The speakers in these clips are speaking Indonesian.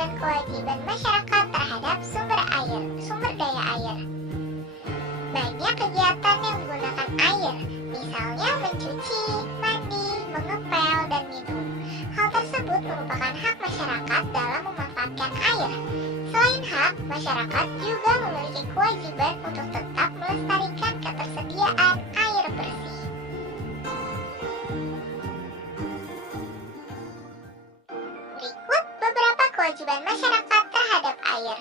dan kewajiban masyarakat terhadap sumber daya air. Banyak kegiatan yang menggunakan air, misalnya mencuci, mandi, mengepel, dan minum. Hal tersebut merupakan hak masyarakat dalam memanfaatkan air. Selain hak, masyarakat juga memiliki kewajiban untuk tetap melestarikan ketersediaan air bersih. Berikut beberapa kewajiban masyarakat terhadap air.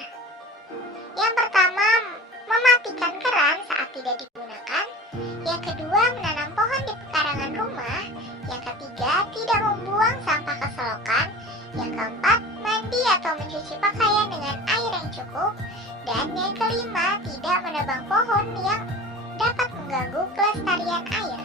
Yang pertama, mematikan keran saat tidak digunakan. Yang kedua, menanam pohon di pekarangan rumah. Yang ketiga, tidak membuang sampah ke selokan. Yang keempat, mandi atau mencuci pakaian dengan air yang cukup. Dan yang kelima, tidak menebang pohon yang dapat mengganggu kelestarian air.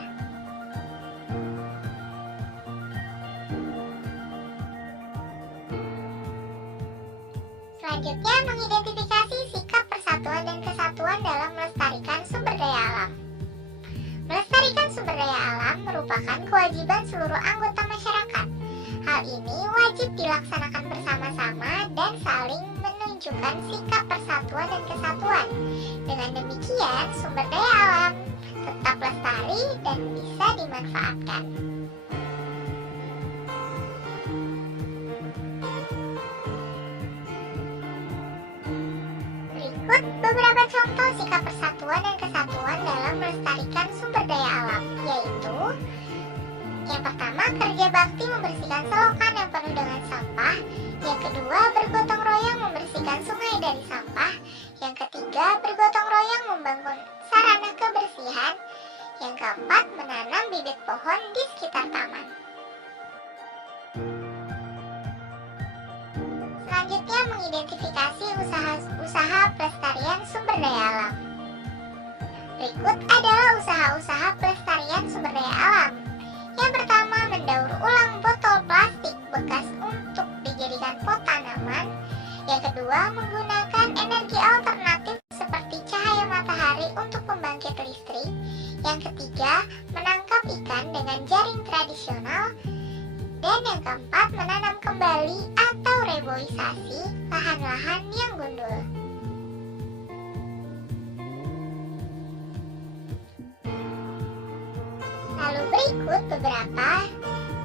Selanjutnya, mengidentifikasi sikap persatuan dan kesatuan dalam melestarikan sumber daya alam. Melestarikan sumber daya alam merupakan kewajiban seluruh anggota masyarakat. Hal ini wajib dilaksanakan bersama-sama dan saling menunjukkan sikap persatuan dan kesatuan. Dengan demikian, sumber daya alam tetap lestari dan bisa dimanfaatkan. Berikut beberapa contoh sikap persatuan dan kesatuan dalam melestarikan sumber daya alam, yaitu yang pertama, kerja bakti membersihkan selokan yang penuh dengan sampah. Yang kedua, bergotong royong membersihkan sungai dari sampah. Yang ketiga, bergotong royong membangun sarana kebersihan. Yang keempat, menanam bibit pohon di sekitar taman. Selanjutnya, mengidentifikasi usaha pelestarian sumber daya alam. Berikut adalah usaha-usaha pelestarian sumber daya alam. Yang pertama, mendaur ulang botol plastik bekas untuk dijadikan pot tanaman. Yang kedua, menggunakan energi alternatif seperti cahaya matahari untuk pembangkit listrik. Yang ketiga, menangkap ikan dengan jaring tradisional. Dan yang keempat, menanam kembali atau reboisasi lahan-lahan yang gundul. Lalu berikut beberapa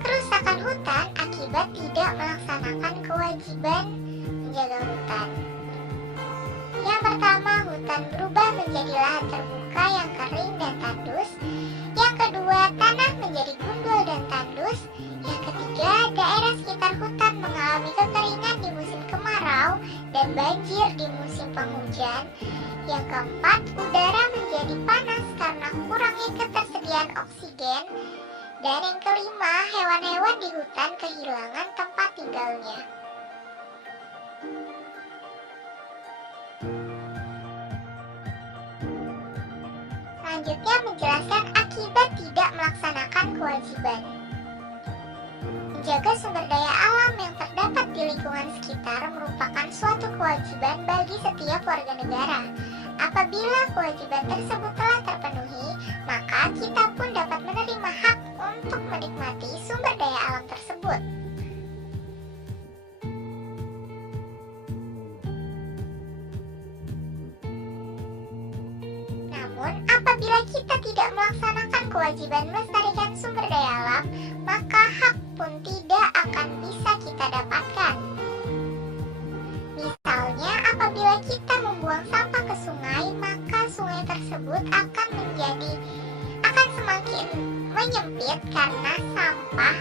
kerusakan hutan akibat tidak melaksanakan kewajiban menjaga hutan. Yang pertama, hutan berubah menjadi lahan terbuka yang kering dan tandus. Yang kedua, tanah menjadi gundul dan tandus. Yang ketiga, daerah sekitar hutan mengalami kekeringan di musim kemarau dan banjir di musim penghujan. Yang keempat, udara menjadi panas karena kurangnya ketersediaan oksigen. Dan yang kelima, hewan-hewan di hutan kehilangan tempat tinggalnya. Selanjutnya, menjelaskan akibat tidak melaksanakan kewajiban. Menjaga sumber daya alam yang terdapat di lingkungan sekitar merupakan suatu kewajiban bagi setiap warga negara. Apabila kewajiban tersebut telah terpenuhi, maka kita pun dapat menerima hak untuk menikmati sumber daya alam tersebut. Namun, apabila kita tidak melaksanakan kewajiban melestarikan sumber daya alam, maka hak pun tidak akan bisa kita dapatkan. Misalnya, apabila kita membuang sampah ke sungai, maka sungai tersebut akan semakin menyempit karena sampah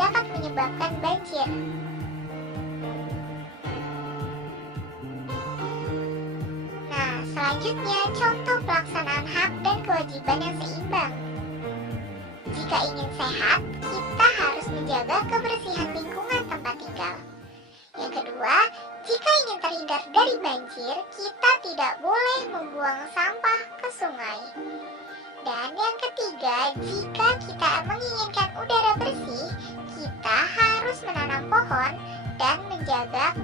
dapat menyebabkan banjir. Nah, selanjutnya contoh pelaksanaan hak dan kewajiban yang seimbang. Jika ingin sehat, kita harus menjaga kebersihan lingkungan tempat tinggal. Yang kedua, jika ingin terhindar dari banjir, kita tidak boleh membuang sampah ke sungai. Dan yang ketiga, jika kita menginginkan udara bersih, kita harus menanam pohon dan menjaga